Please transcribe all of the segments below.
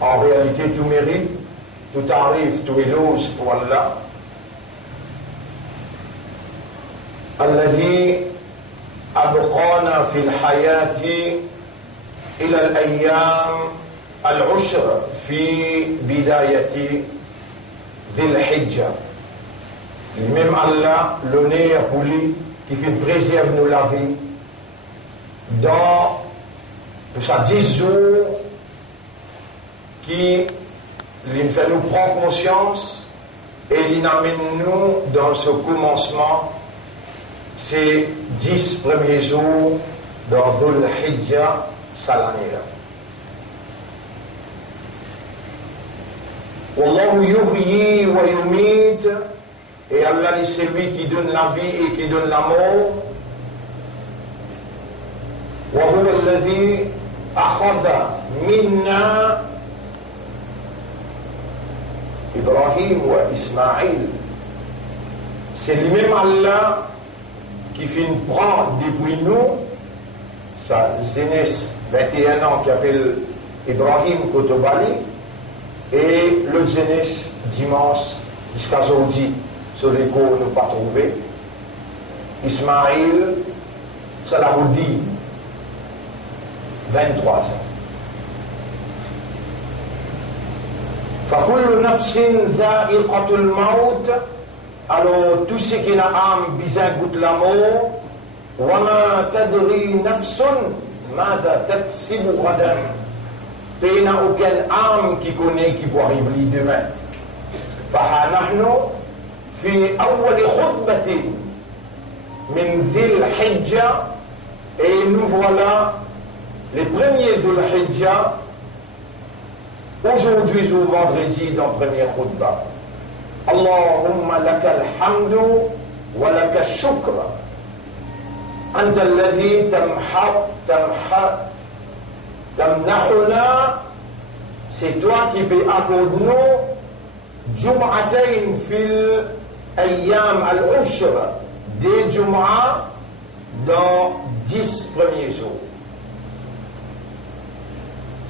En réalité, tout mérite, tout arrive, tout éloge pour Allah. الذي أبقانا في الحياة إلى الأيام العشر في بداية ذي الحجة. Même Allah, l'honneur pour lui, qui fait préserve nous la vie dans sa 10 jours qui lui fait nous prendre conscience et il amène nous dans ce commencement ces 10 premiers jours dans Dhul Hijjah Salanira. Wallahu yuhyi wa yumit, et Allah est celui qui donne la vie et qui donne la mort. Wa huwa alladhi akhadha minna Ibrahim wa Ismaïl. C'est lui-même Allah qui fait une prendre depuis nous, sa jeunesse 21 ans qui appelle Ibrahim Kotobali, et le jeunesse dimanche jusqu'à aujourd'hui, sur les cours ne pas trouvé. Ismaïl Salahoudi, 23 ans. فَكُلُّ نَفْسٍ ذَائِقَةُ الْمَوْتِ. Alors, tout ce qui n'a âme, bizarre goûte la mort. وَمَا تَدْرِي نَفْسٌ مَاذَا تَكْسِبُ غَدًا. Il n'y a aucune âme qui connaît qui peut arriver demain. فَهَا نَحْنُ فِي أَوَّلِ خُطْبَةٍ مِنْ ذِي الْحِجَّةِ. Et nous voilà les premiers de l'Hijjah. Aujourd'hui ou vendredi dans le premier khutbah. Allahumma laka alhamdu wa laka shukra. Anta alladhi tamnahuna. C'est toi qui peux accorder nous Jum'atayn fil ayyam al-ushr. Des Jum'a dans 10 premiers jours.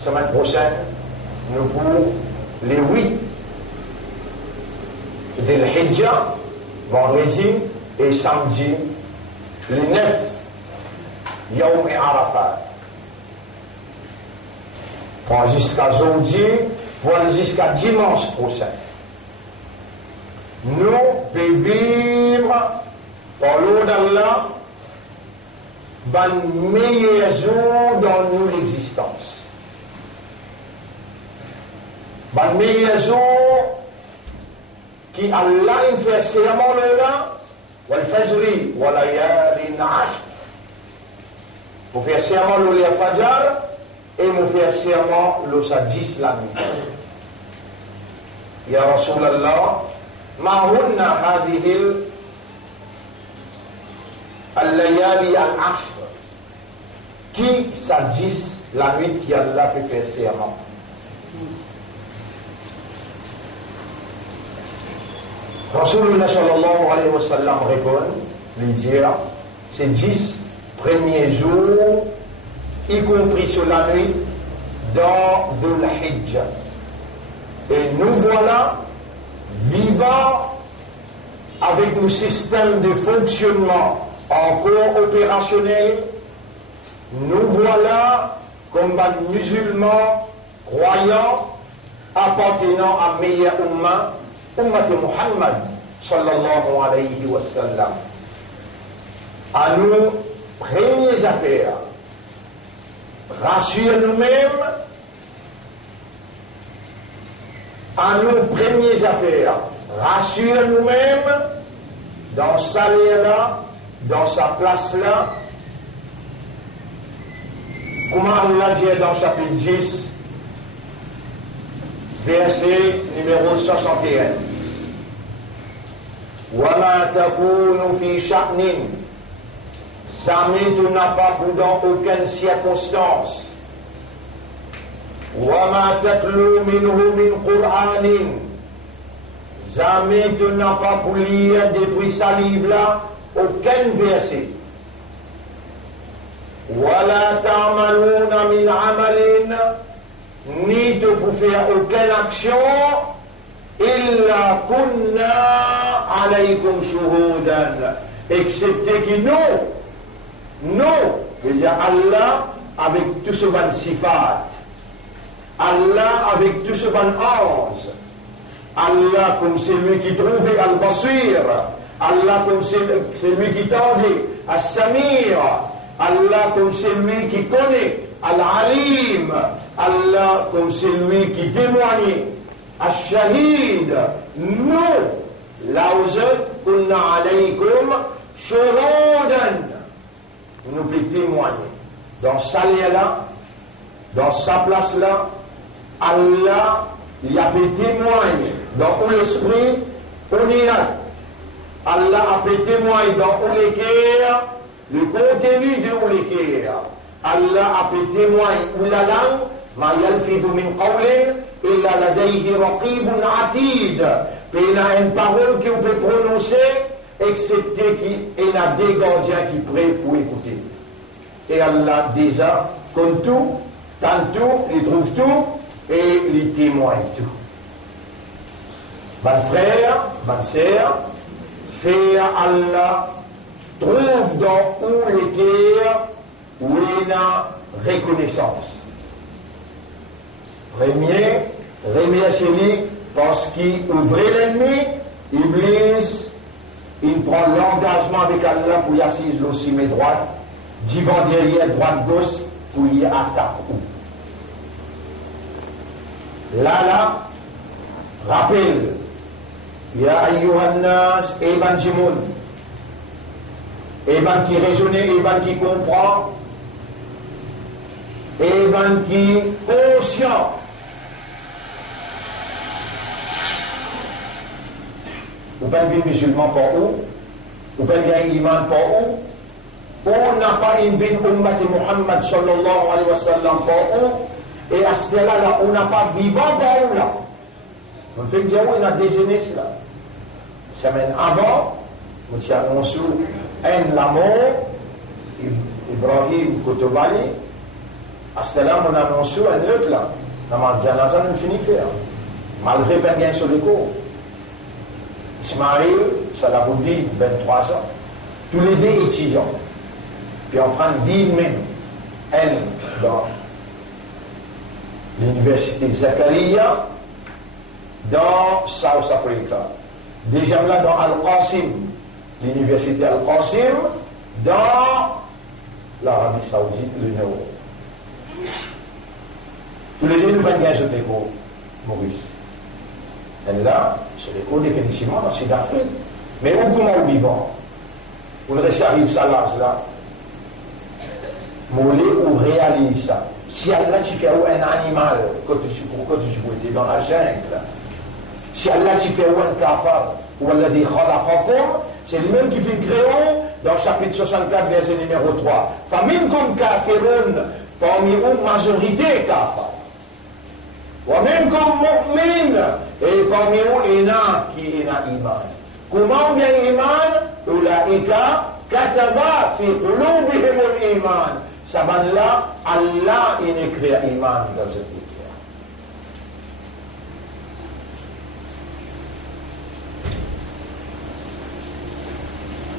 Semaine prochaine, nous pour les 8 de l'Hijjah, vendredi et samedi, les 9, Yawm et Arafat. Pour jusqu'à aujourd'hui, pour jusqu'à dimanche prochain. Nous pouvons vivre par l'eau d'Allah, le meilleur jour dans nous l'existence. Le meilleur jour qui Allah fait serment là, wal fajri wa layalin ashr. Pour faire serment le fajr et pour faire serment le sadis la nuit. Ya Rasulallah, ma hunna hadhihi al-layali al-ashr. Qui sadis la nuit qui Allah fait faire serment? Rasulullah sallallahu alayhi wa sallam répond, lui dire, ces 10 premiers jours, y compris sur la nuit, dans de la Hijjah. Et nous voilà vivant avec nos systèmes de fonctionnement encore opérationnels. Nous voilà comme des musulmans croyants appartenant à meilleur umma. Ummat Muhammad sallallahu alayhi wa sallam. À nous, premières affaires, rassurer nous-mêmes. À nous, premières affaires, rassurer nous-mêmes dans sa là, dans sa place là. Comment Allah dit dans chapitre 10, verset numéro 61. وَمَا تَكُونُ فِي شَأْنٍ. Jamais tu n'as pas dans aucune circonstance. وَمَا تَتْلُو مِنْهُ مِنْ قُرْآنٍ. Jamais tu n'as pas pour lire depuis sa livre là aucun verset. وَلَا تَعْمَلُونَ مِنْ عَمَلٍ. Ni invite pour faire aucune action, illa kunna alaykum shuhudan, excepté que nous, c'est-à-dire Allah avec tout ce ban sifat, Allah avec tout ce ban ange, Allah comme celui qui trouvait al-Basir, Allah comme celui qui tendait al-Samir, Allah comme celui qui connaît al-Alim, Allah comme celui qui témoigne al-Shahid. Nous, là où kunna alaykum shuhudan, nous pouvons témoigner. Dans sa lieu-là, dans sa place-là, Allah, il y a des témoins dans l'esprit, on y a. Allah a fait témoigner dans l'équerre, le contenu de l'équerre. Allah a fait témoigner où la langue, ma yalfidhu min qawlin, illa ladayhi raqibun atid. Puis il y a une parole que vous pouvez prononcer, excepté qu'il y a des gardiens qui prient pour écouter. Et Allah déjà, comme tout, tant tout, il trouve tout, et il témoigne tout. Mon frère, ma sœur, faire Allah trouve dans où l'équerre, où il y a reconnaissance. Remercier lui parce qu'il ouvrait l'ennemi, Iblis, il prend l'engagement avec Allah pour y assiser aussi mes droites, devant derrière, droite gauche, pour y attaquer. Là, rappel, Ya ayyuhannas, Eban Jimoun, Eban qui raisonne, Eban qui comprend, Eban qui conscient. Vous pouvez être musulman par où? Vous pouvez être iman par où? On n'a pas une vie ummat Muhammad sallallahu alayhi wa sallam par où? Et à ce là, on n'a pas vivant par où là? On fait dire, on a déjeuné cela. Semaine avant, nous avons annoncé un l'amour, Ibrahim Kotobali. À ce là, on a annoncé un autre là. Dans ma janaza, on finit faire. Malgré bien sur le cours. Ismaël, Salahoudi, 23 ans. Tous les deux étudiants. Puis on prend 10 même. Un dans l'université Zakaria, dans South Africa. Deuxième là dans Al-Qasim, l'université Al-Qasim, dans l'Arabie Saoudite, le Nord. Tous les deux nous venons bien sur les cours, Maurice. Et là, c'est les cours définitivement dans le Sud-Afrique. Mais où comment nous vivons? Où le reste arrive ça là, Moulé ou réalise ça. Si Allah tu fais un animal, quand tu es dans la jungle, si Allah tu fais un kafar, ou Allah dit khalaqakum, c'est lui-même qui fait créer dans le chapitre 64, verset numéro 3. Faminkum kafirun, parmi eux, majorité kafar. Wa minkum mu'min, et parmi eux, il y en a qui ont iman. Comment il y a iman? Ulaika kataba fi qulubihim al-iman. Saban-là, Allah il écrit iman dans cette écriture.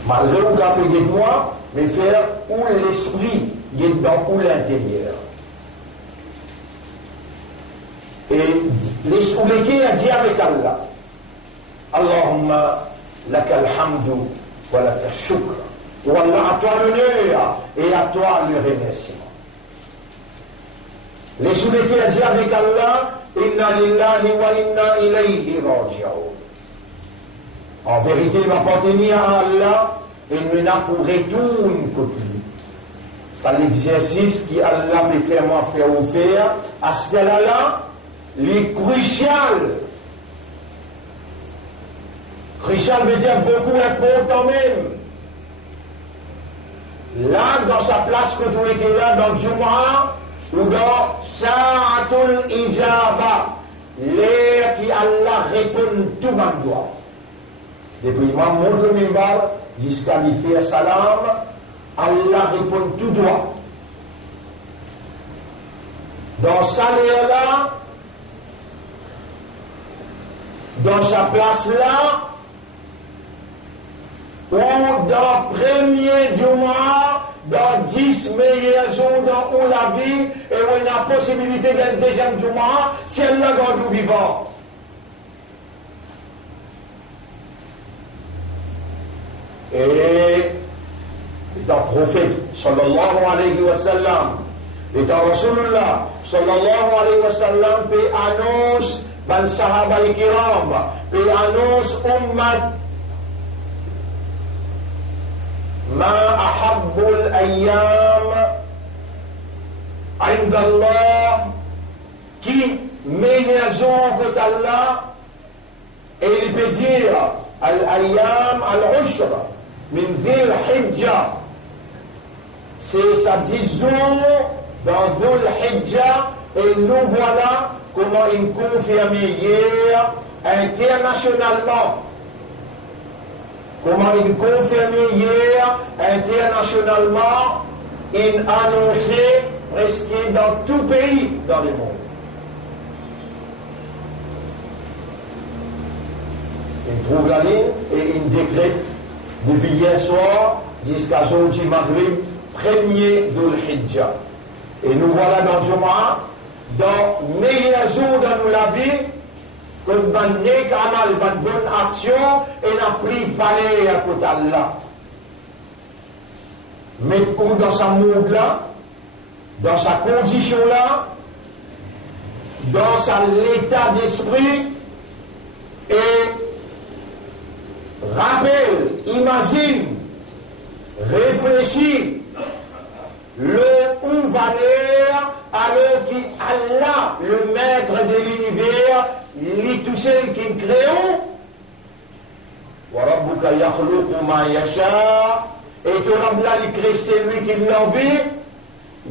Malgré où quand il est moi, mais faire où l'esprit est dans où l'intérieur. Et où l'équipe a dit avec Allah, Allahumma lakal hamdu wa lakal shukr. Wallah, à toi l'honneur et à toi le remerciement. Les soumettés a dit avec Allah, Inna lillahi wa inna ilayhi raji'un. En vérité, il m'appartenir à Allah et il n'a pour retour que lui. C'est l'exercice qui Allah peut faire moi faire ou faire. À ce là, il crucial. Crucial veut dire beaucoup important même. Là, dans sa place que tu étais là, dans Jumu'ah, ou dans Sa'atul Ijaba, l'air qui Allah répond tout le doigt. Depuis moi, monte le mimbar, jusqu'à lui faire salam, Allah répond tout droit. Dans ça, là, dans sa place là, ou dans le premier du mois, dans 10 meilleurs jours dans où la vie, et où il y a la possibilité d'un deuxième du mois, si elle l'a gardé vivant. Et dans le prophète, sallallahu alayhi wa sallam, et dans Rasulullah, sallallahu alayhi wa sallam, puis annonce, ban sahaba kiram, puis annonce ummat, ما أحب الأيام عند الله qui meilleur jour que Allah et il peut dire al-ayyam al-ushr min dhil hijja c'est ça 10 jours dans dhul hijja et nous voilà comment il confirme hier internationalement. Comment il confirmait hier internationalement, il annonçait presque dans tout pays dans le monde. Il trouve la ligne et il décrète depuis hier soir jusqu'à aujourd'hui Maghrib, premier Dhul Hijjah. Et nous voilà dans Jumu'ah, dans le meilleur jour de la vie, comme ban nek amal, ban bonne action, et n'a pris valeur à côté d'Allah. Mais où dans sa mood là, dans sa condition là, dans sa l'état d'esprit, et rappelle, imagine, réfléchis, le où valeur, alors qu'Allah, le maître de l'univers, lui tout seul qui crée. وَرَبُّكَ يَخْلُقُ مَا يَشَاءُ et ton Rabb là, il crée celui qui l'envie.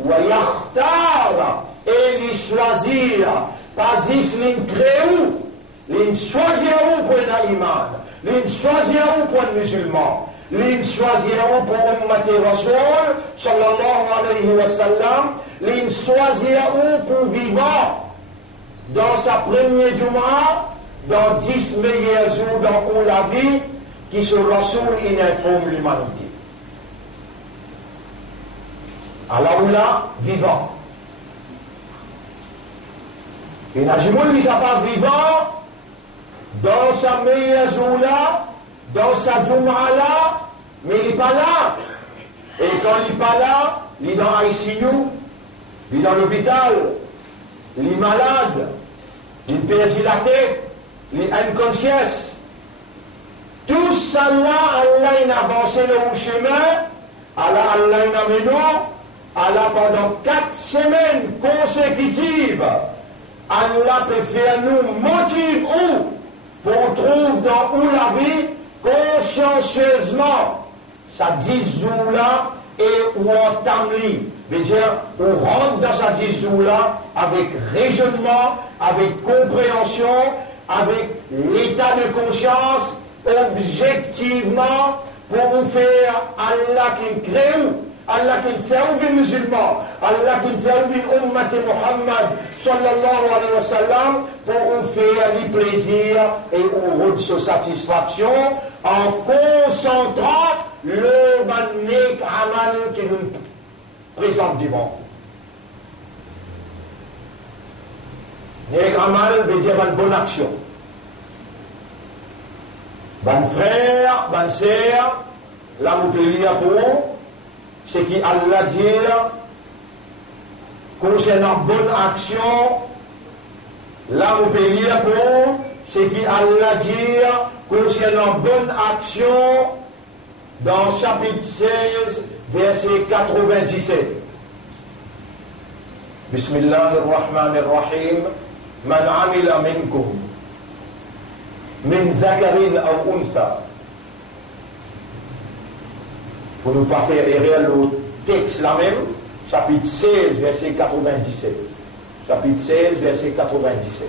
وَيَخْتَارَ et il choisir. Pas juste il crée où, il choisit où pour l'iman, il choisit où pour le musulman. L'in choisiront pour Ummati Rasoul, sallallahu alayhi wa sallam, l'in choisiront pour vivant dans sa première Jumu'ah, dans 10 meilleurs jours dans où la vie, qui se Rasoul, il informe l'humanité. Alors là, vivant. Et Najmoul n'est pas vivant dans sa meilleure jour là, dans sa Jumu'ah là, mais il n'est pas là. Et quand il n'est pas là, il est dans ICU, il est dans l'hôpital, il est malade, il perd la tête, il est inconscient. Tout ça là, Allah il a avancé le chemin, Allah il a mené, Allah pendant 4 semaines consécutives, Allah peut faire nous motive où pour trouver dans où la vie, consciencieusement, ça 10 jours là, et où on t'amlie. veut dire, on rentre dans sa 10 jours là, avec raisonnement, avec compréhension, avec l'état de conscience, objectivement, pour vous faire Allah qui crée où, Allah qui fait ouvrir les musulmans, Allah qui fait ouvrir l'ummat de Muhammad sallallahu alayhi wa sallam, pour vous faire du plaisir et vous rendre sa satisfaction en concentrant le manik amal qui nous présente devant. Nek amal veut dire une bonne action. Ban frère, ban sœur, la mouteli à pour ce qui Allah dit concernant bonne action, la mouteli à pour ce qui Allah dit concernant bonne action dans chapitre 16, verset 97. Bismillahirrahmanirrahim. Man amila minkum min dhakarin aw untha. Pour ne pas faire erreur le texte là même, chapitre 16, verset 97. Chapitre 16, verset 97.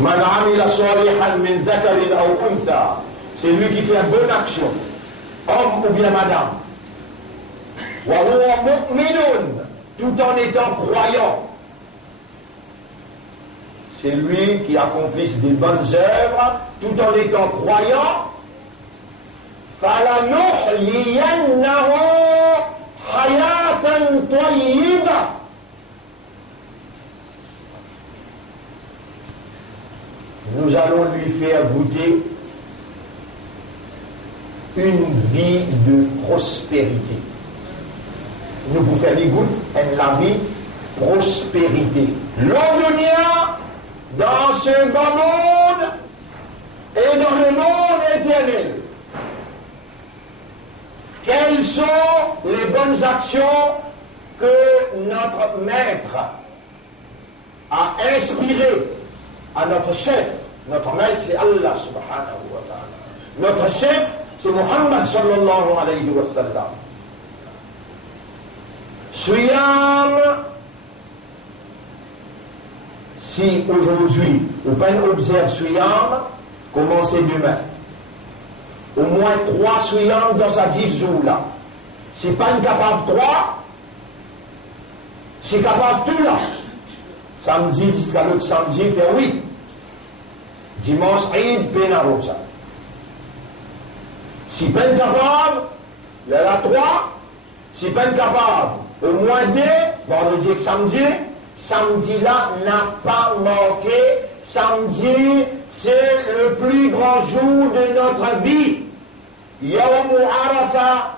Man amila salihan min dhakarin aw untha. C'est lui qui fait une bonne action, homme ou bien madame. wa huwa mu'minun, tout en étant croyant. C'est lui qui accomplisse des bonnes œuvres tout en étant croyant. فَلَنُحْيِيَنَّهُ حَيَاةً طَيِّبَةً. Nous allons lui faire goûter une vie de prospérité. Nous pouvons faire les gouttes et la vie prospérité. L'Odunia dans ce bas monde et dans le monde éternel. Quelles sont les bonnes actions que notre maître a inspirées à notre chef? Notre maître, c'est Allah subhanahu wa ta'ala. Notre chef, c'est Muhammad sallallahu alayhi wa sallam. Suyam, si aujourd'hui, on observe Suyam, commencez demain. Au moins 3 Suyam dans sa 10 jours là. Si pas capable 3, si capable tout là. Samedi jusqu'à l'autre samedi, fait 8. Dimanche, Eid, Penarosa. Si pas capable, il y a 3. Si pas capable, au moins 2, vendredi et samedi. Samedi là n'a pas manqué. Samedi, c'est le plus grand jour de notre vie. Yawm Arafah,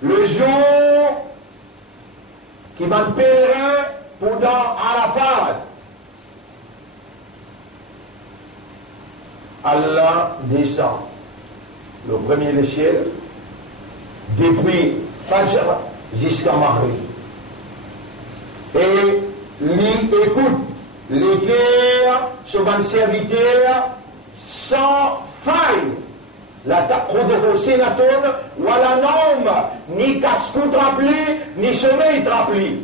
le jour qui va pèlerin pendant Arafat. Allah descend le premier des ciels depuis Fajr jusqu'à Maghrib et lui écoute les guerres sur un serviteur sans faille. La taqoudou sénaton, wala nom, ni casse-cou trapli, ni sommeil trapli.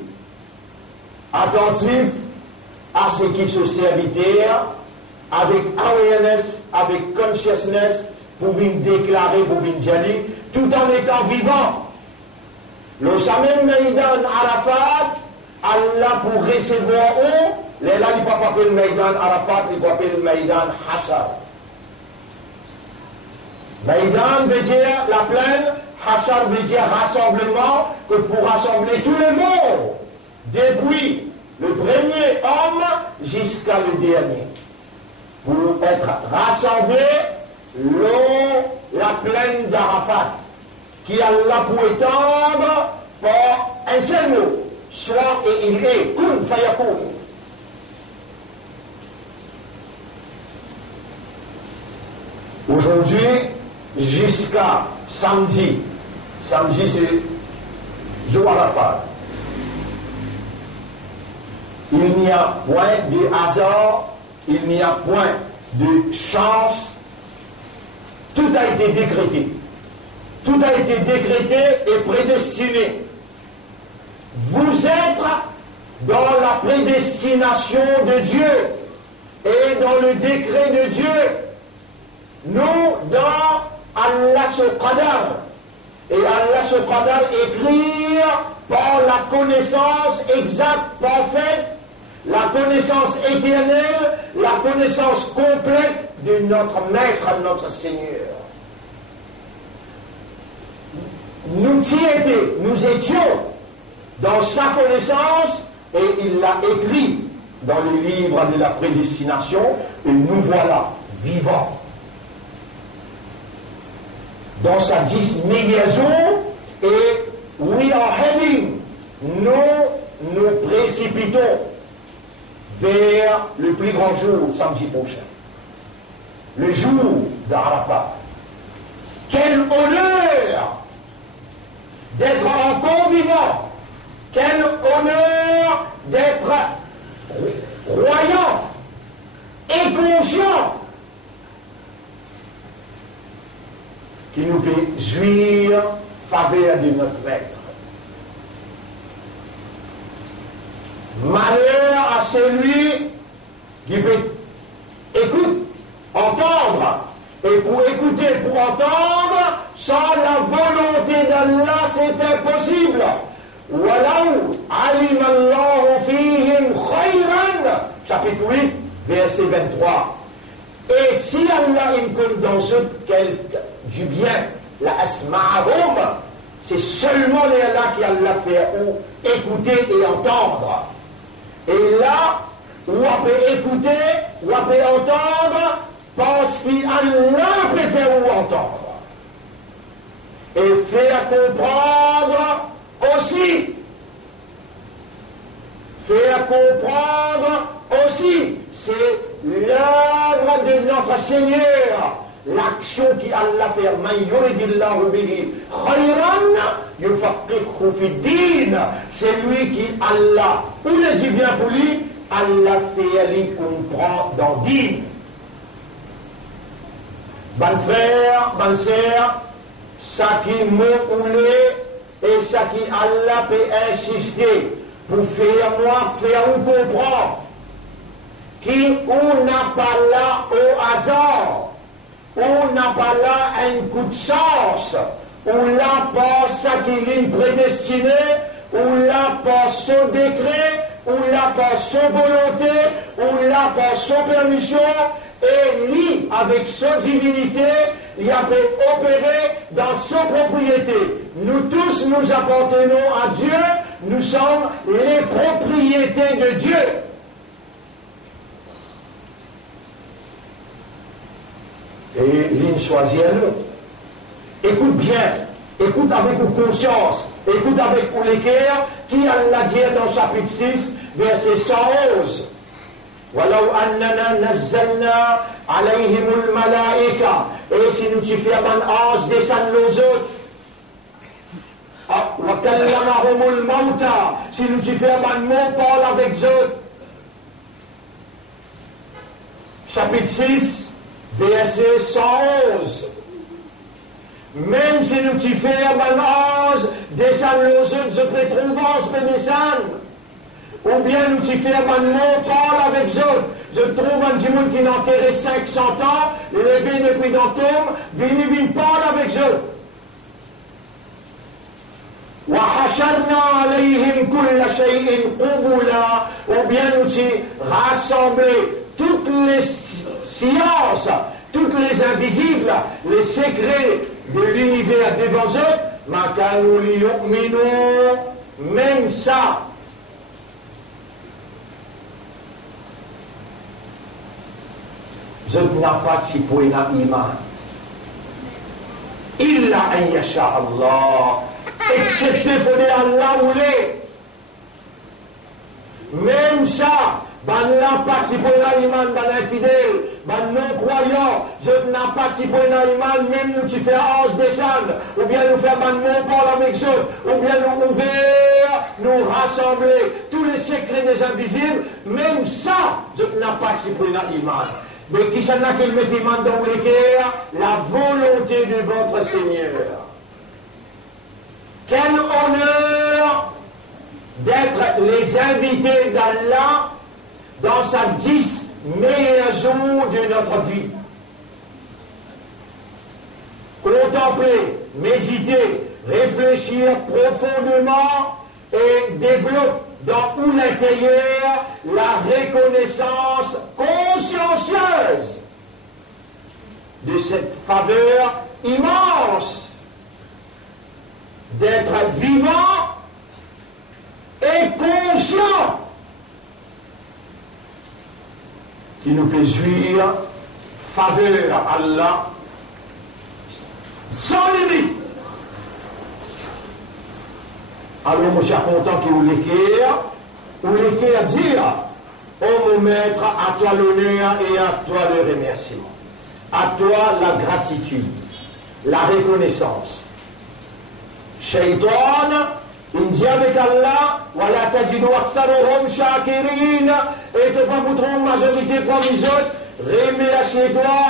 Attentif à ce qui se serviteur, avec awareness, avec consciousness, pour venir déclarer, pour venir dire, tout en étant vivant. Le Samen Maïdan Arafat, Allah pour recevoir eux, les là, il ne peut pas appeler le Maïdan Arafat, il peut appeler le Maïdan Hachar. Maïdan veut dire la plaine, Hachar veut dire rassemblement, que pour rassembler tout le monde, depuis le premier homme jusqu'à le dernier. Pour être rassemblé, la plaine d'Arafat, qui Allah pour étendre par un seul mot, soit et il est, kun fayakoun. Aujourd'hui, jusqu'à samedi c'est jour Arafat, il n'y a point de hasard, il n'y a point de chance, tout a été décrété. Tout a été décrété et prédestiné. Vous êtes dans la prédestination de Dieu et dans le décret de Dieu. Nous, dans Allah Qadar. Et Allah Qadar écrit par la connaissance exacte, parfaite, la connaissance éternelle, la connaissance complète de notre Maître, notre Seigneur. Nous étions dans sa connaissance et il l'a écrit dans le livre de la prédestination et nous voilà vivants. Dans sa dismiliation et we are heading, nous précipitons vers le plus grand jour samedi prochain, le jour d'Arafat. Quel honneur d'être encore vivant, quel honneur d'être croyant et conscient qui nous fait jouir faveur de notre Maître. Malheur à celui qui peut écouter, entendre, et pour écouter, pour entendre, sans la volonté d'Allah, c'est impossible. وَلَوْ عَلِمَ اللَّهُ فِيهِمْ خَيْرًا. Chapitre 8, verset 23. Et si Allah inclut dans eux du bien, la asma'ahum, c'est seulement les Allah qui Allah fait ou écouter et entendre. Et là, où on peut écouter, où on peut entendre, parce qu'Allah préfère ou entendre. Et faire comprendre aussi. Faire comprendre aussi. C'est l'œuvre de notre Seigneur. L'action qui Allah fait. Man yuridillahu bihi khayran yufaqihu fi din. C'est lui qui Allah, ou le dit bien pour lui, Allah fait lui comprendre dans din. Bon frère, bonne sœur, ça qui me oulé et ça qui Allah peut insister pour faire moi, faire ou comprendre qui on n'a pas là au hasard, on n'a pas là un coup de chance, on n'a pas ça qui est prédestiné, on n'a pas son décret, on n'a pas son volonté, on n'a pas son permission, et lui, avec son divinité, il a pu opérer dans son propriété. Nous tous, nous appartenons à Dieu, nous sommes les propriétés de Dieu. Et l'une choisit à nous. Écoute bien, écoute avec conscience, écoute avec l'équerre, qui Allah dit dans chapitre 6, verset 111. وَلَوْ أَنَّنَا نَزَّلْنَا عَلَيْهِمُ الْمَلَائِكَةَ. Et si nous tu fais un ange descendre les autres. وَكَلَّمَهُمُ الْمَوْتَى. Si nous tu fais un mot parle avec eux. Chapitre 6, verset 111. Même si nous tu fais un ange descendre les autres, je peux trouver en ce descendre. Ou bien nous tu fais un mot parle avec eux. Je trouve un petit monde qui n'a enterré 500 ans, levé depuis dans le tombe, vini parle avec eux. وَحَشَرْنَا عَلَيْهِمْ كُلَّ شَيْءٍ قُبُلًا. Ou bien nous tu rassembler toutes les sciences, toutes les invisibles, les secrets de l'univers devant eux, مَا كَانُوا لِيُؤْمِنُوا. Même ça, je n'ai pas de point d'iman. Illa an yasha Allah. Excepté pour Allah ou les. Même ça, ben n'a pas de point d'iman, ben infidèle, ben non-croyant, je n'ai pas de point d'iman, même nous tu fais un ange descendre, ou bien nous faire ben non parle avec eux, ou bien nous ouvrir, nous rassembler tous les secrets des invisibles, même ça, je n'ai pas de point d'iman. Mais qui s'en a qu'il met dans l'équerre, la volonté de votre Seigneur. Quel honneur d'être les invités d'Allah dans sa 10 meilleurs jours de notre vie. Contempler, méditer, réfléchir profondément et développer dans ou l'intérieur la reconnaissance consciencieuse de cette faveur immense d'être vivant et conscient qui nous fait jouir faveur à Allah sans limite. Alors, moi, je suis content qu'il vous l'équerre dire, oh mon maître, à toi l'honneur et à toi le remerciement. À toi la gratitude, la reconnaissance. Shaitan, il dit avec Allah, Wala tajidu aktharuhum shakirin, et tu pas pour trouver majorité parmi eux, remercie toi,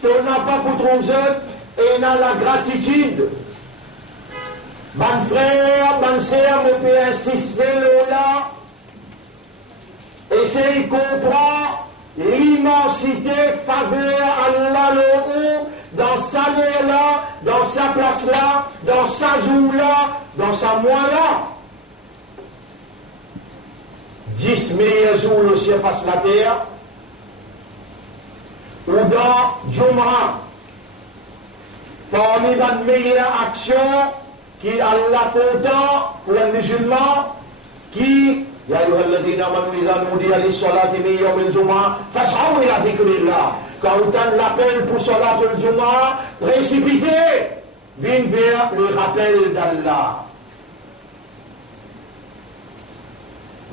tu n'as pas pour trouver eux, et n'a la gratitude. Bonne frère, bonne sœur, me peut insister là, essayez de comprendre l'immensité, faveur, Allah le haut, dans sa lieu-là, dans sa place-là, dans sa jour-là, dans sa mois-là. 10 meilleurs jours le ciel fasse la terre, ou dans Jum'a, parmi les meilleures actions qui Allah content pour un musulman qui يا أيها الذين آمنوا إذا نودي للصلاة من يوم الجمعة فاسعوا إلى ذكر الله. Quand on donne l'appel pour Salat al-Jum'a, précipitez, viens vers le rappel d'Allah.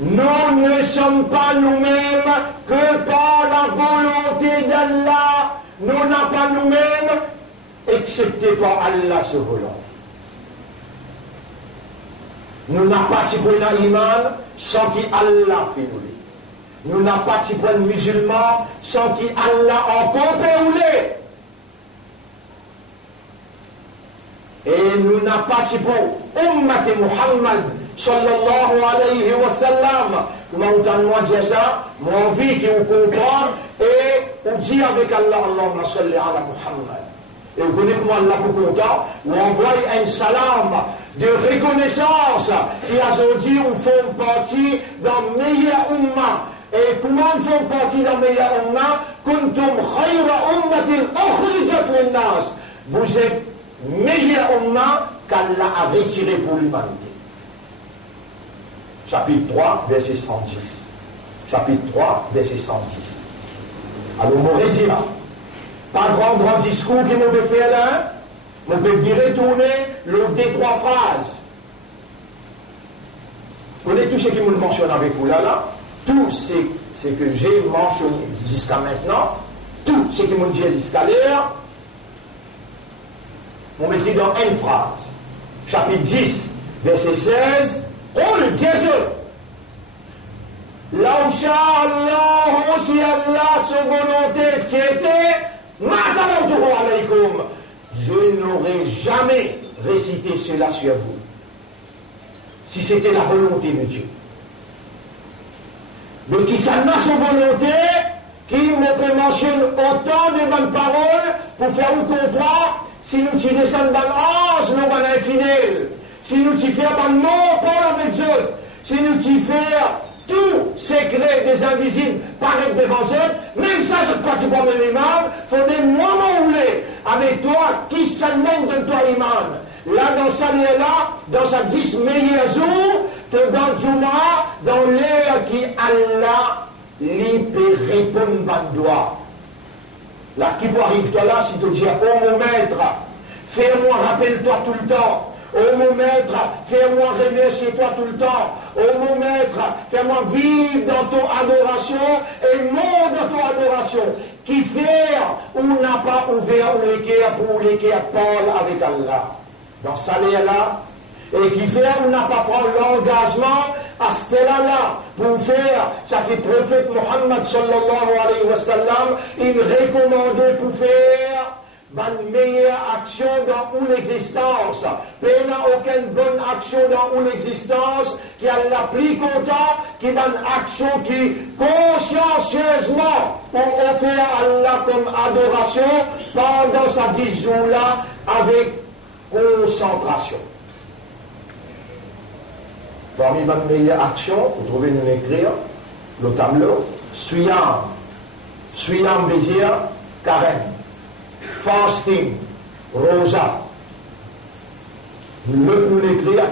Nous ne sommes pas nous-mêmes que par la volonté d'Allah. Nous n'avons pas nous-mêmes, excepté par Allah ce volant. Nous n'avons pas de l'iman sans qui Allah fait nous. Nous n'avons pas de musulman sans qui Allah encore peut. Et nous n'avons pas de ummat Muhammad sallallahu alayhi wa sallam. Comment on dit ça? Mon vie qui vous comprend et on dit avec Allah, Allahumma salli ala Muhammad. Et vous connaissez comment Allah vous content, ou envoie un salam de reconnaissance qui a dit ou font partie d'un meilleur umma. Et comment ils font partie d'un meilleur umma? Kuntum khayra ummatin ukhrijat linnas. Vous êtes meilleur umma qu'Allah a retiré pour l'humanité. Chapitre 3, verset 110. Chapitre 3, verset 110. Alors, mon résident. Pas grand discours qui m'ont fait là, on peut virer tourner le des trois phrases. Vous connaissez tout ce qui me mentionne avec vous là, tout ce que j'ai mentionné jusqu'à maintenant, tout ce qui m'ont dit jusqu'à l'heure, on mettait dans une phrase. Chapitre 10, verset 16, oh le Dieu! Là où Allah, si Allah, sa volonté, t'était, je n'aurais jamais récité cela sur vous si c'était la volonté de Dieu. Mais qui s'en a son volonté, qui me mentionne autant de bonnes paroles pour faire vous comprendre si nous t'y descendons dans l'ange, nous allons infidèles. Si nous t'y faisons dans le nom, Paul avec Dieu. Si nous t'y faisons tout secret des invisibles paraît devant Dieu, même ça, je ne crois pas même imam, il faut des moments où les, avec toi, qui s'amène de toi imam. Là, dans sa là, dans sa 10 meilleurs jours, dans Jum'a, dans l'heure qui Allah, lui peut répondre par doigt. Là, qui peut arriver toi là, si tu dis, oh mon maître, fais-moi, rappelle-toi tout le temps. Oh mon maître, fais-moi remercier toi tout le temps. Oh mon maître, fais-moi vivre dans ton adoration et monte dans ton adoration. Qui fait ou n'a pas ouvert ou l'équerre pour l'équerre Paul avec Allah. Dans sa là, et qui fait ou n'a pas pris l'engagement à ce là pour faire ce que le prophète Muhammad sallallahu alayhi wa sallam il recommandait pour faire. Une meilleure action dans l'existence. Il n'y a aucune bonne action dans l'existence qui a la plus content, qui est une action qui consciencieusement pour offrir à Allah comme adoration pendant sa 10 jours là avec concentration. Parmi les meilleures actions, vous trouvez nous écrire le tableau, Suyam Bézir, Carême. Fasting, rosa. Nous l'écrire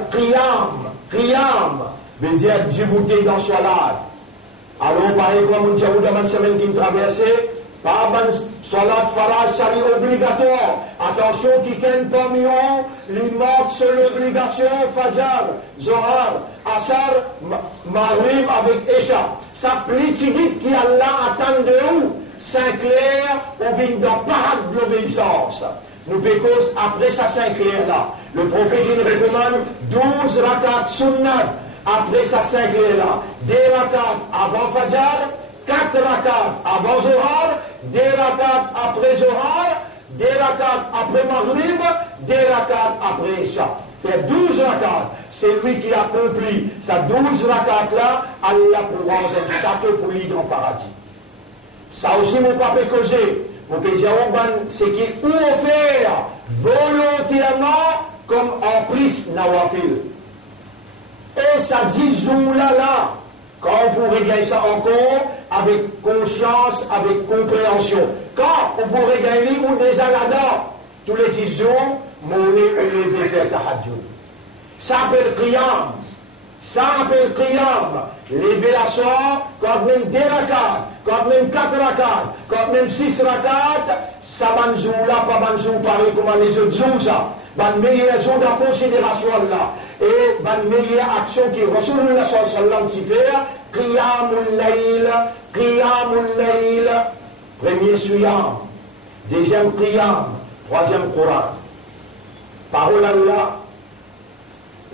Qiyam, veut dire Djibouti dans Salat. Alors, par exemple, nous avons une semaine qui traverse, pas de Salat Faraj, sali obligatoire. Attention, qui ken parmi eux, les marques sur l'obligation, Fajr, Zohar, Asar, Maghrib avec Esha. Ça politique qui Allah attend de où? Saint-Clair, on vient dans parade de l'obéissance. Nous pécons après sa Saint-Clair là. Le prophète il recommande 12 rakats sunnat après sa Saint-Clair là. 2 rakats avant Fajr, 4 rakats avant Zohar, 2 rakats après Zohar, 2 rakats après Maghrib, 2 rakats après Isha. Fait 12 rakats. C'est lui qui a accompli sa 12 rakats là, Allah pourra en un château pour lui dans le paradis. Ça aussi, mon papa causé. on peut dire, c'est qui ou offert volontairement comme en plus nawafil. Et ça dit jour là, quand on pourrait gagner ça encore avec conscience, avec compréhension. Quand on pourrait gagner ou déjà là-dedans, tous les 10 jours, mourir ou lever faire tahajjud. Ça appelle qiyam. Ça appelle qiyam. Lever la soir, quand même 2 rakats, quand même 4 rakats, quand même 6 rakats, ça va nous là, pas nous pareil comme les autres jours, ça. Ban meilleure zone de considération là. Et ban meilleure action qui Rasulullah sallallahu alayhi wa sallam qui fait, qiyamul layl, premier suyam, deuxième qiyam, troisième Coran. Parole Allah,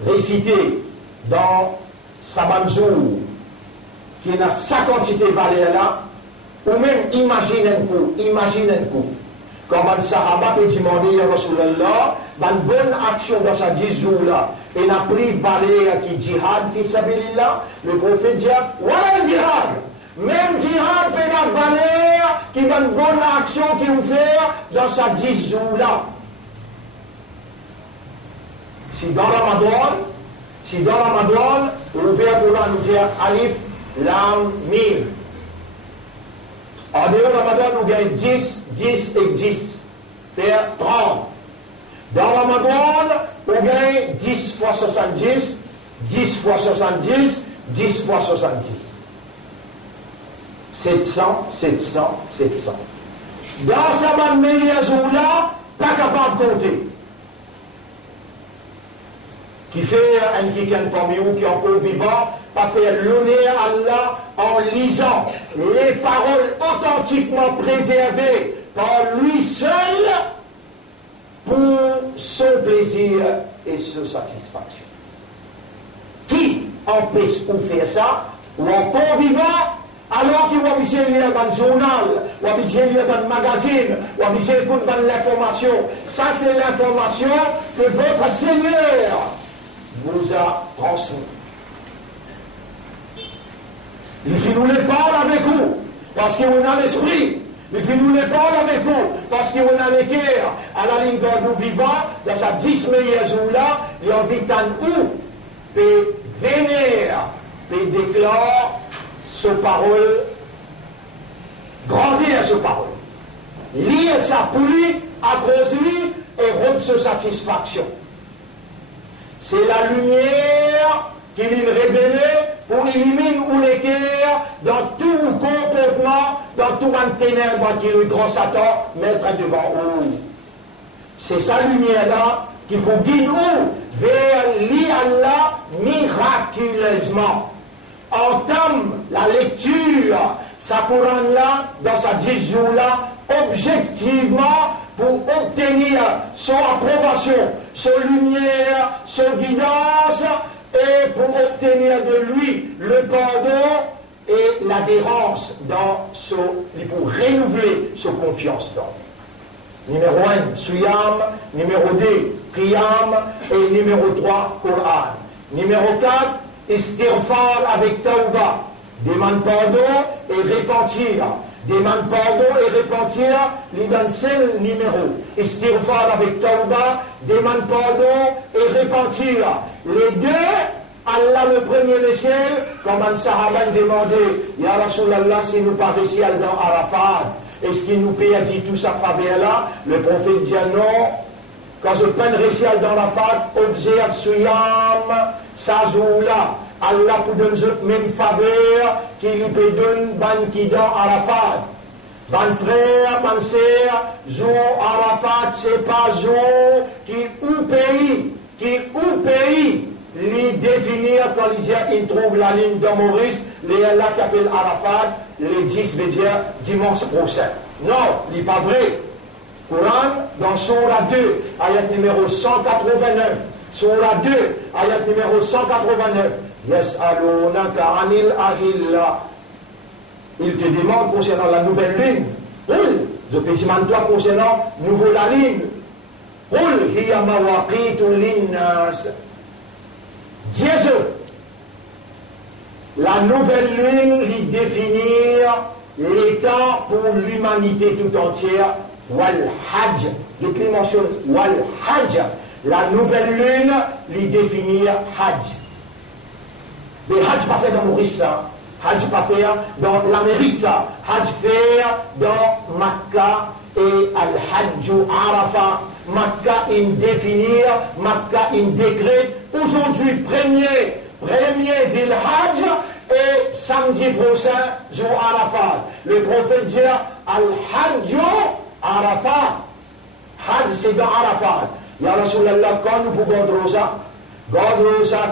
récitée dans Sabanzou, qui n'a sa quantité valeur là, ou même imagine un coup. Comme un sahaba peut demander à Rasulallah, une bonne action dans sa 10 jours là, et n'a pris valeur qui djihad, fi sabilillah, le prophète dit, voilà le djihad. Même djihad peut avoir valeur qui va une bonne action qui vous fait dans sa 10 jours là. Si dans Ramadan, l'ouvert pour nous dire Alif, Lam, Mim. En dehors de Ramadan, nous gagnons 10 et 10. Faire 30. Dans Ramadan, on gagne 10 fois 70, 10 fois 70, 10 fois 70. 700. Dans sa bonne meilleure jour-là, pas capable de compter. Qui fait un kikan parmi vous qui est encore vivant, pas faire l'honneur à Allah en lisant les paroles authentiquement préservées par lui seul pour son plaisir et sa satisfaction. Qui empêche de faire ça, ou encore vivant, alors qu'il va obligé de lire dans le journal, ou obligé de lire dans le magazine, ou obligé de écouter dans l'information. Ça, c'est l'information que votre Seigneur vous a transmis. Il fait nous les parle avec vous, parce qu'il a l'esprit. Il fait nous les parle avec vous, parce qu'il a le cœur. À la ligne de nous vivants, dans sa 10 meilleures jours-là, il invite à nous, de venir, de déclarer ce parole, grandir ce parole. Lire sa poulie, à cause de lui, et rendre sa satisfaction. C'est la lumière qui lui révèle pour éliminer ou l'équerre dans tout comportement, dans tout un ténèbre qui le grand Satan mettre devant eux. C'est sa lumière-là qui vous guide où vers l'Allah miraculeusement. Entame la lecture, sa Coran-là, dans sa 10 jours-là, objectivement, pour obtenir son approbation, son lumière, son guidance, et pour obtenir de lui le pardon et l'adhérence dans pour renouveler sa confiance dans lui. Numéro 1, Suyam. Numéro 2, Qiyam. Et numéro 3, Coran. Numéro 4, Istighfar avec Tawbah. Demande pardon et repentir. Demande pardon et repentir, il donne seul numéro. Istighfar avec Tawbah, demande pardon et repentir. Les deux, Allah le premier le ciel, comme un sahaba demandait, Ya Rasulallah, si nous pas réussi à dans Arafat, est-ce qu'il nous paye dit tout ça faveur là? Le prophète dit non. Quand je peine réussi à dans Arafat, observe Suyam, ça joue là. Allah pour donner même faveur qu'il lui peut donner ban qui dans Arafat. Ban frère, ban sœur, jour Arafat, c'est pas jour qui ou pays, lui définir quand il trouve la ligne de Maurice, les Allah qui appelle Arafat, les 10 veut dire dimanche prochain. Non, il n'est pas vrai. Coran, dans Surah 2, ayat numéro 189. Surah 2, ayat numéro 189. Yas'alunaka anil ahilla. Il te demande concernant la nouvelle lune. Je te demande toi concernant nouveau la lune. Qul hiya mawaqitu linnas. Dieu, la nouvelle lune lui définir l'état pour l'humanité tout entière, wal hajj, il mentionne wal hajj, la nouvelle lune, lui définir hajj. Mais hajj pas fait dans Maurice, ça. Hajj pas fait dans l'Amérique, ça. Hajj fait dans Makkah et al-hajj Arafat. Makkah in définir, Makkah in décret. Aujourd'hui, premier ville hajj et samedi prochain, jour Arafat. Le prophète dit al-hajj Arafat. Hajj c'est dans Arafat. Ya Rasulallah, quand nous pouvons drosa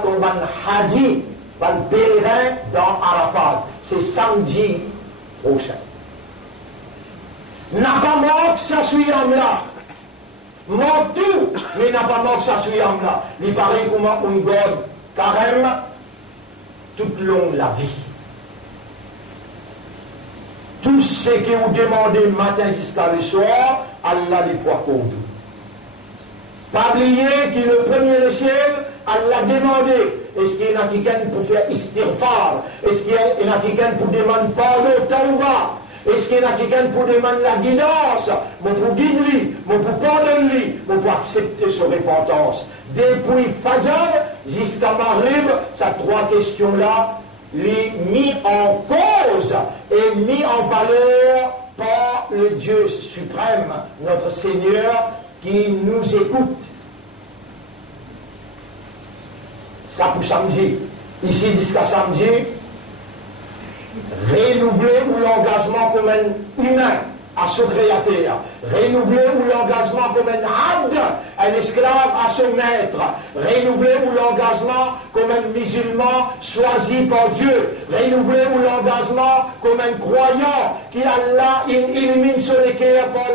comme un haji, un pèlerin dans Arafat. C'est samedi prochain. N'a pas manque ça suyam là. Manque tout, mais n'a pas manque ça suyam là. Il paraît comme un god carême toute longue la vie. Tout ce que vous demandez matin jusqu'à le soir, Allah les poids pour vous. Pas oublier que le premier le ciel, Allah demandé, est-ce qu'il y en a quelqu'un pour faire istighfar? Est-ce qu'il y en a quelqu'un pour demander pardon, tauba? Est-ce qu'il y en a quelqu'un pour demander la guidance? Mon pour guider lui, mon pour pardonner lui, mon pour accepter son repentance. Depuis Fajr jusqu'à Maghrib, ces trois questions-là, les mis en cause et mis en valeur par le Dieu suprême, notre Seigneur, qui nous écoute. Ça pour samedi. Ici, jusqu'à samedi, renouveler l'engagement comme un humain à son créateur. Renouveler l'engagement comme un abd, un esclave à son maître. Renouveler l'engagement comme un musulman choisi par Dieu. Renouveler l'engagement comme un croyant qui Allah illumine son cœur par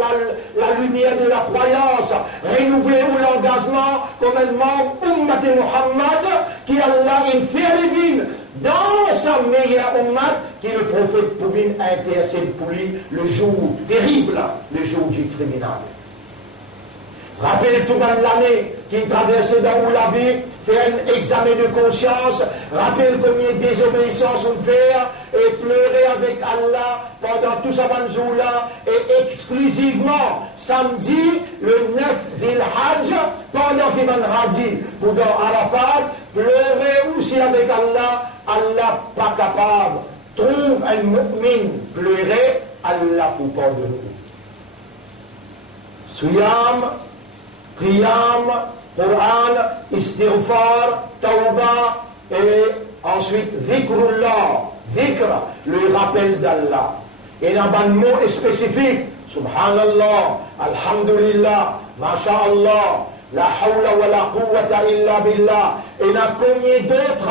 la lumière de la croyance. Renouveler l'engagement comme un membre Ummat Muhammad qui Allah fait divine dans sa meilleure ummat qui le prophète pouvait intercéder pour lui le jour terrible, le jour du tribunal. Rappelez tout l'année qui traversait dans la vie, faire un examen de conscience, rappelez combien de désobéissances on fait et pleurer avec Allah pendant tout ce jour-là et exclusivement samedi, le 9 Dhul-Hajj, pendant qu'il va radis pour dans Arafat, pleurer aussi avec Allah, Allah pas capable. Trouve un mu'min pleurer, Allah pour pardonner. Suyam, Qiyam, Quran, Istighfar, Tawbah et ensuite Dhikrullah, Dhikr, le rappel d'Allah. Et dans un mot spécifique, Subhanallah, Alhamdulillah, Masha'Allah, La hawla wa la quwwata illa billah. Et dans combien d'autres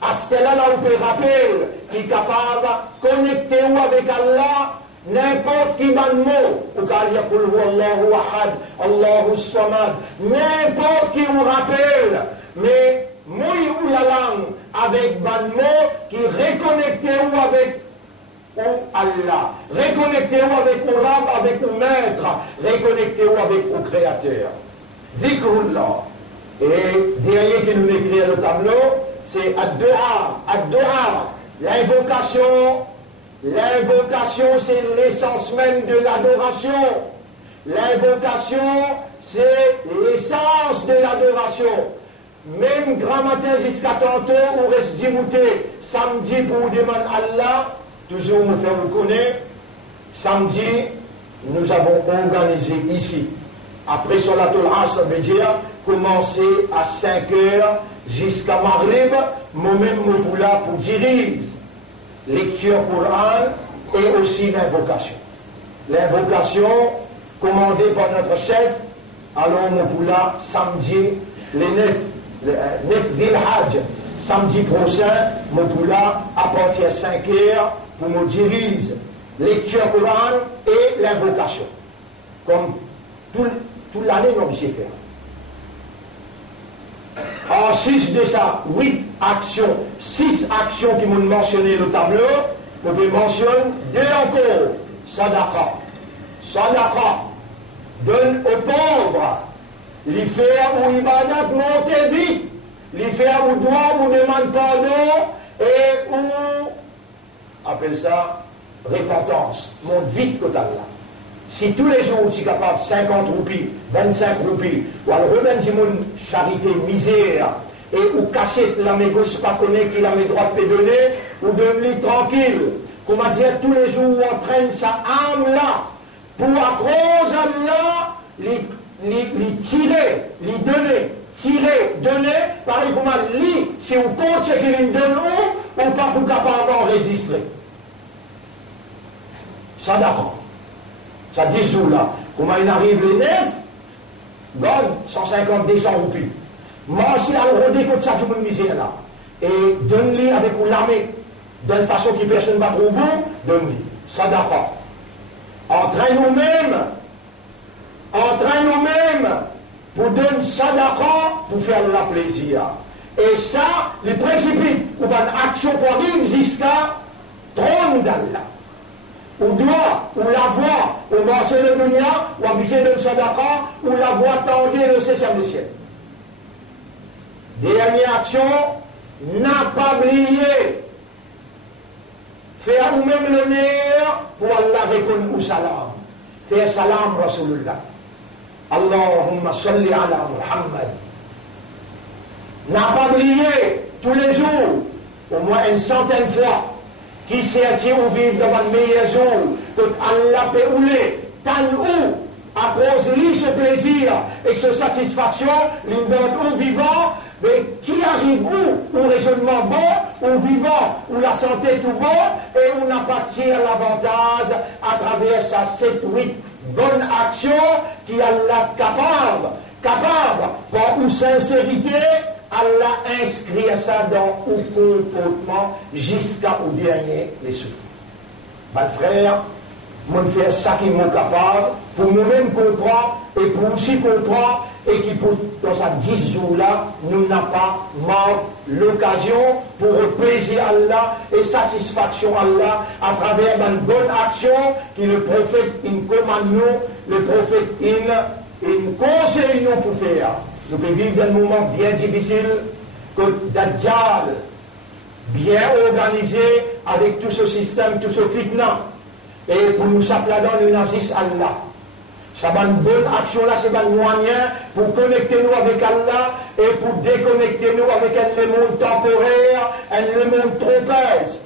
à ce là où peut rappeler qui est capable de connecter avec Allah. N'importe qui dans le mot, ou quand il y a pour Allahu Ahad, Allahu Samad, n'importe qui vous rappelle, mais moi ou la langue avec ban mot qui reconnecté ou avec ou Allah, reconnecté ou avec ou Rab, avec ou Maître, reconnecté ou avec ou Créateur. Dhikrullah. Et derrière qui nous écrit le tableau, c'est Ad-Du'a, l'invocation. L'invocation, c'est l'essence même de l'adoration. L'invocation, c'est l'essence de l'adoration. Même grand matin jusqu'à tantôt, on reste dimouté. Samedi, pour demander Allah, toujours me faire reconnaître. Samedi, nous avons organisé ici. Après Salatul Asr, veut dire commencer à 5 heures jusqu'à Maghrib, moi-même, pour diriger. Lecture Coran et aussi l'invocation. L'invocation commandée par notre chef, alors Mopoula, samedi, le 9 Dhul-Hajj, samedi prochain, Mopoula, à partir de 5 heures, pour me diriger lecture Coran et l'invocation. Comme toute l'année, nous j'ai fait. En 6 de ça, 8 actions, 6 actions qui m'ont mentionné le tableau, on peut mentionner 2 encore. Sadaqa. Sadaqa. Donne aux pauvres. Les faire ou ibadat monter vite. Les faire ou doit ou demande pardon et ou appelle ça repentance, monte vite côté là. Si tous les jours tu es capable 50 roupies, 25 roupies, ou alors remettre du monde charité, misère, et ou cacher la mes gauche pas connaître qui la mes droite peut donner, ou devenir tranquille, comment dire, tous les jours on entraîne sa âme là, pour à cause de là, les tirer, les donner, tirer, donner, pareil comment lui, si on compte ce qu'il nous donne, on pas pour capable en résister. Ça d'accord. Ça 10 jours là. Comment il arrive les 9, gagne 150, 200 roupies. Moi aussi, à le rodé contre ça, tout le monde misère là. Et donne-lui avec l'armée, d'une façon que personne ne va trouver, donne-lui. Ça d'accord. Entraîne nous-mêmes pour donner ça d'accord pour faire le plaisir. Et ça, les principes, ou une action pour arriver jusqu'à trône d'Allah. Ou doit, ou la voix, ou marcher le dunya, ou habiter de sadaqa, ou la voix tendue le 16e ciel. Dernière action, n'a pas oublié. Faire vous-même le nerf pour Allah répondre au salam. Faire salam Rasulullah. Allahumma salli ala Muhammad. N'a pas oublié tous les jours, au moins une centaine de fois, qui s'est ou vivre dans le meilleur jour, que Allah peut rouler, tant où, à cause de lui ce plaisir et que cette satisfaction, l'indonne ou vivant, mais qui arrive où raisonnement bon, ou vivant, où la santé tout bon, et où n'a pas tiré l'avantage à travers sa 7-8 bonnes actions qui Allah capable, par ou sincérité, Allah inscrit ça dans le comportement jusqu'au dernier les souffles. Mon frère, mon frère, ça qui m'est capable, pour nous-mêmes comprendre, et pour aussi comprendre, et qui pour, dans ces 10 jours-là, nous n'avons pas manqué l'occasion pour plaisir à Allah et satisfaction à Allah à travers une bonne action que le prophète il commande nous, le prophète il conseille nous pour faire. Nous pouvons vivre dans un moment bien difficile, que Dajjal, bien organisé, avec tout ce système, tout ce fitna, et pour nous s'appeler dans le nazisme Allah. Ça va une bonne action là, c'est un moyen pour connecter nous avec Allah et pour déconnecter nous avec le monde temporaire, le monde trompeuse.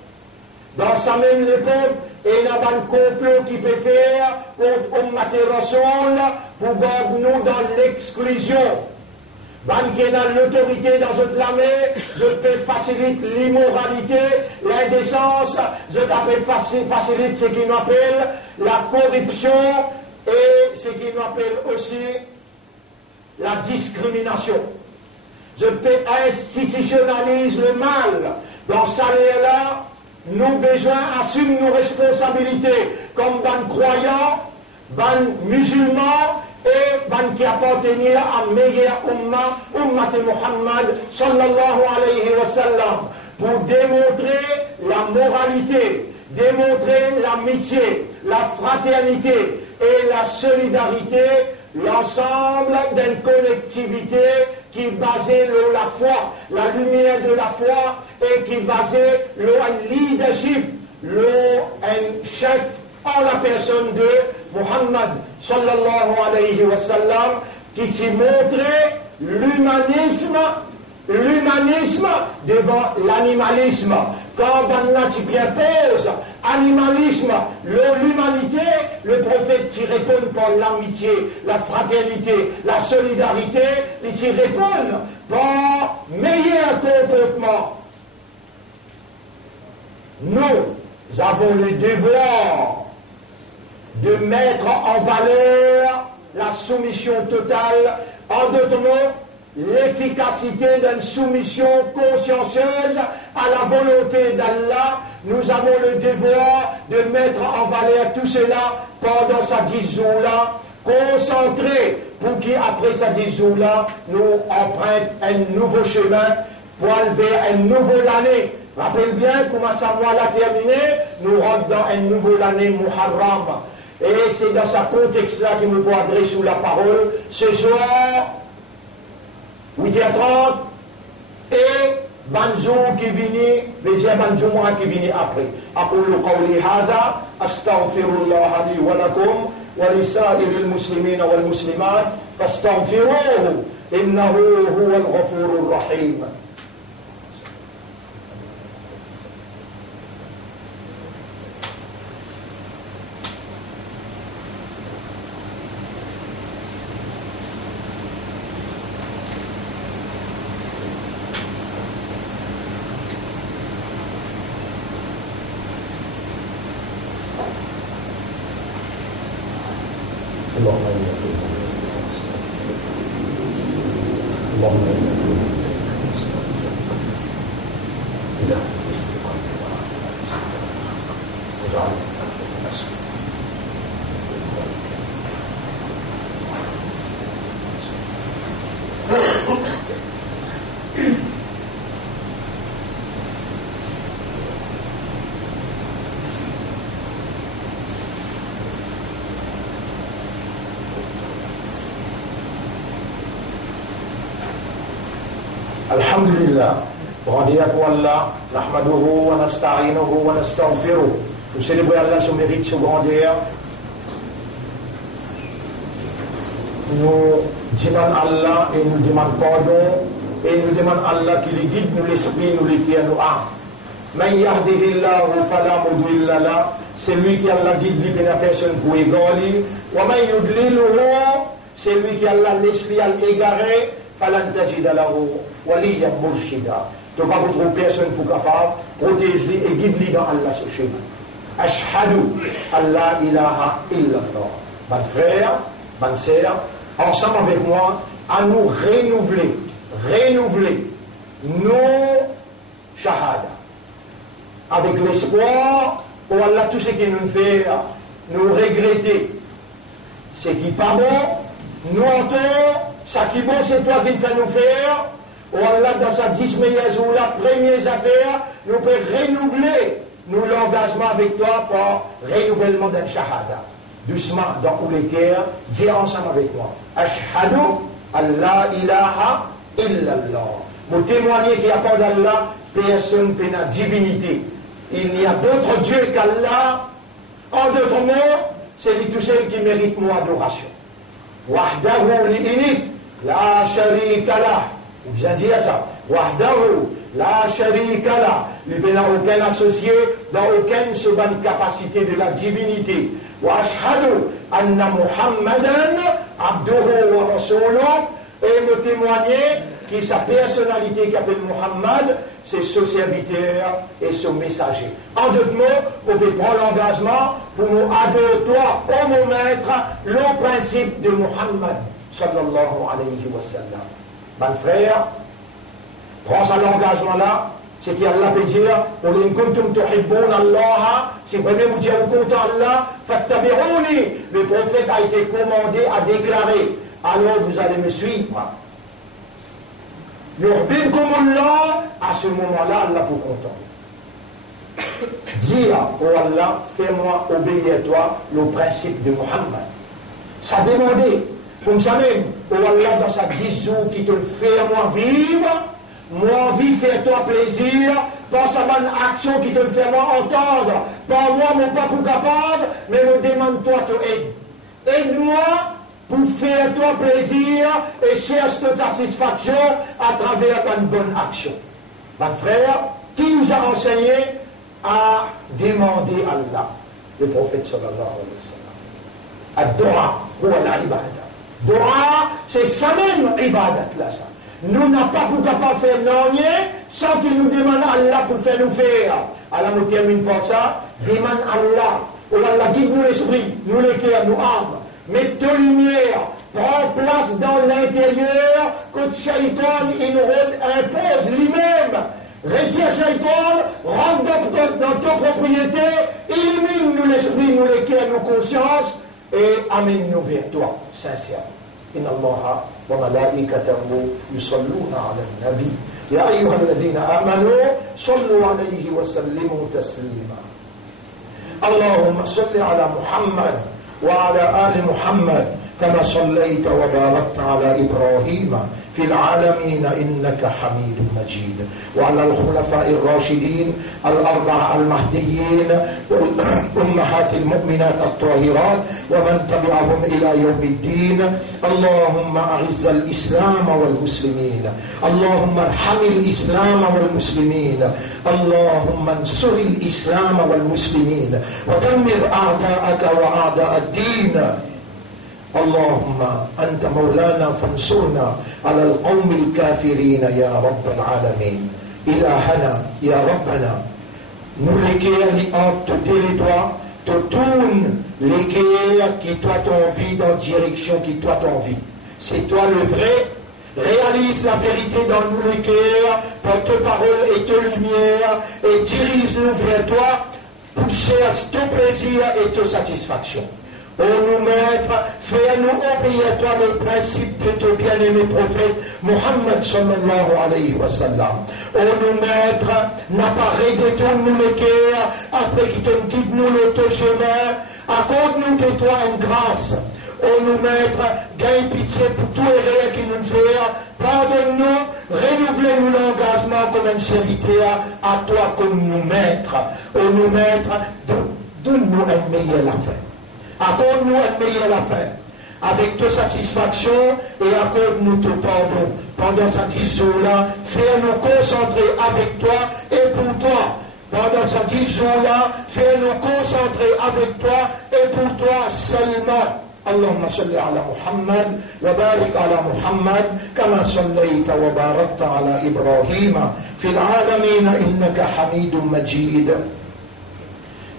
Dans sa même époque, il y a un complot qui peut faire contre Ummat Rasoul pour garder nous dans l'exclusion. Ban qui est dans l'autorité dans notre l'armée, je peux faciliter l'immoralité, l'indécence, je t'appelle facilite ce qu'on appelle la corruption et ce qu'on appelle aussi la discrimination. Je peux institutionnaliser le mal. Dans ce salaire-là, nous besoin assumer nos responsabilités comme ban croyants, ban musulmans, et ban qui appartenir à meilleur ummat Muhammad sallallahu alayhi wa sallam, pour démontrer la moralité, démontrer l'amitié, la fraternité et la solidarité, l'ensemble d'une collectivité qui basait sur la foi, la lumière de la foi, et qui basait sur un leadership, un chef en la personne de Muhammad sallallahu alayhi wa sallam, qui s'y montrait l'humanisme devant l'animalisme. Quand Banna tu pose animalisme, l'humanité, le prophète t'y répond par l'amitié, la fraternité, la solidarité, il t'y répond par meilleur comportement. Nous avons le devoir de mettre en valeur la soumission totale, en d'autres mots, l'efficacité d'une soumission consciencieuse à la volonté d'Allah. Nous avons le devoir de mettre en valeur tout cela pendant ces 10 jours-là, concentrés pour qu'après ces 10 jours-là, nous empruntent un nouveau chemin pour aller vers une nouvelle année. Rappelez bien comment ça mois l'a terminé, nous rentrons dans une nouvelle année Muharram. Et c'est dans ce contexte-là que nous pouvons adresser la parole ce soir, 8h30, et banjou qui vini, les dieux banjou moi qui vini après. أقول قولي هذا أستغفر الله لي ولكم ولسائر المسلمين والمسلمات فاستغفروه إنه هو الغفور الرحيم. اللهم إنا اللهم إنا إلى الحمد لله وغديك والله نحمده ونستعينه ونستغفره. Nous célébrons Allah son mérite, son grandeur. Nous demandons Allah et nous demandons pardon et nous demandons Allah qui les guide, nous l'esprit, nous les tient, nous âmes. Man yahdihillahu fala mudilla la, c'est lui qui Allah guide, lui la personne pour égarer. Wa man yudlilhu, c'est lui qui Allah laisse égaré. Falan tajida lahu waliyan murshida. Tu vas vous trouver personne pour capable, protège-lui et guide-lui dans Allah ce chemin. Ashhadu Allah ilaha illallah. Mon frère, ma sœur, ensemble avec moi, à nous renouveler nos shahada. Avec l'espoir pour Allah tout ce qui nous fait, nous regretter. Ce qui n'est pas bon, nous entendons, ce qui est bon, c'est toi qui nous fais nous faire. Oh Allah, dans sa 10 meilleures jours, la première affaire, nous pouvons renouveler nous l'engagement avec toi pour renouvellement d'un shahada. Doucement, dans tous les cœurs, dis ensemble avec moi. Ashhadu Allah ilaha illallah. Vous témoignez qu'il n'y a pas d'Allah, personne n'a la divinité. Il n'y a d'autre Dieu qu'Allah. En d'autres mots, c'est lui tout seul qui mérite mon adoration. Wahdahu li'init, la sharika lah. Vous bien dire ça. Wahdahu, la sharika lah. Il n'a aucun associé, dans aucune seconde capacité de la divinité. Wa ashhadu anna Muhammadan abduhu wa rasuluh. Et me témoigner que sa personnalité qui appelle Muhammad, c'est son serviteur et son messager. En d'autres mots, vous pouvez prendre l'engagement pour nous adorer toi, ô mon maître, le principe de Muhammad, sallallahu alayhi wa sallam. Mon frère, prends ça l'engagement-là, c'est qu'Allah peut dire, قُلْ إِن كُنْتُمْ تُحِبُّونَ اللَّهَ, si vraiment vous dites au compte Allah, فَاتَّبِعُونِي. Le prophète a été commandé à déclarer, alors vous allez me suivre. Yuhbibkumullah, à ce moment-là, Allah vous content. Dire, oh Allah, fais-moi obéir à toi, le principe de Muhammad. Ça demandait, comme ça même, oh Allah, dans sa 10 jours qui te fait moi vivre, moi vie faire toi plaisir, dans sa bonne action qui te fait moi entendre, pas moi mon pas pour capable, mais me demande-toi ton aide. Aide-moi pour faire toi plaisir et cherche toute satisfaction à travers une bonne action. Mon frère, qui nous a enseigné à demander à Allah, le prophète sallallahu alayhi wa sallam. Ad-dua huwa al-ibada. Dua, c'est ça même ibadat là ça. Nous n'avons pas pour capable faire non sans qu'il nous demande à Allah pour faire nous faire. Allah nous termine par ça, demande à Allah. Oh Allah, guide-nous l'esprit, nous les cœurs, nous âmes. Mets ta lumière, prends place dans l'intérieur, que Shaitan il nous impose lui-même. Retire Shaitan, rentre dans ta propriété, illumine-nous l'esprit, nous les cœurs, nos consciences, et amène-nous vers toi, sincèrement. إن الله وملائكته يصلون على النبي يا أيها الذين آمنوا صلوا عليه وسلموا تسليما اللهم صل على محمد وعلى آل محمد كما صليت وباركت على إبراهيم في العالمين إنك حميد مجيد، وعلى الخلفاء الراشدين الأربعة المهديين أمهات المؤمنات الطاهرات ومن تبعهم إلى يوم الدين. اللهم أعز الإسلام والمسلمين، اللهم ارحم الإسلام والمسلمين، اللهم انصر الإسلام والمسلمين ودمر أعداءك وأعداء الدين. اللهم أنت مولانا فانصرنا على القوم الكافرين يا رب العالمين. إلهنا يا ربنا nous te télédois, te tourne l'équerre qui toi t'envie dans la direction qui toi t'envie. C'est toi le vrai. Réalise la vérité dans nous l'équerre par tes paroles et tes lumières et dirige-nous vers toi pour chercher ton plaisir et ta satisfaction. Ô nous maître, fais-nous obéir à toi le principe de ton bien-aimé prophète Muhammad sallallahu alayhi wa sallam. Ô nous maître, n'appareille de toi nous le cœur, après qu'il te guide nous le ton chemin, accorde-nous de toi une grâce. Ô nous maître, gagne pitié pour tout erreur qui nous fait, pardonne-nous, renouvelle-nous l'engagement comme un serviteur à toi comme nous maître. Ô nous maître, donne-nous un meilleur affaire. Accorde-nous un meilleur affaire avec ta satisfaction et accorde-nous ton pardon. Pendant cette jour-là, fais-nous concentrer avec toi et pour toi. Pendant cette jour-là, fais-nous concentrer avec toi et pour toi seulement. اللهم صل على محمد وبارك على محمد كما صليت وباركت على إبراهيم في العالمين إنك حميد مجيد.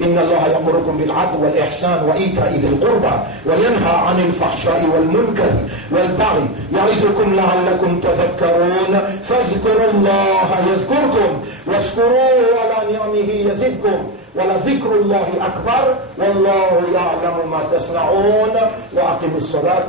إن الله يأمركم بالعدل والإحسان وإيتاء ذي القربى وينهى عن الفحشاء والمنكر والبغي يعظكم لعلكم تذكرون فاذكروا الله يذكركم واشكروه على نعمه يزدكم ولذكر الله أكبر والله يعلم ما تصنعون وأقيموا الصلاة.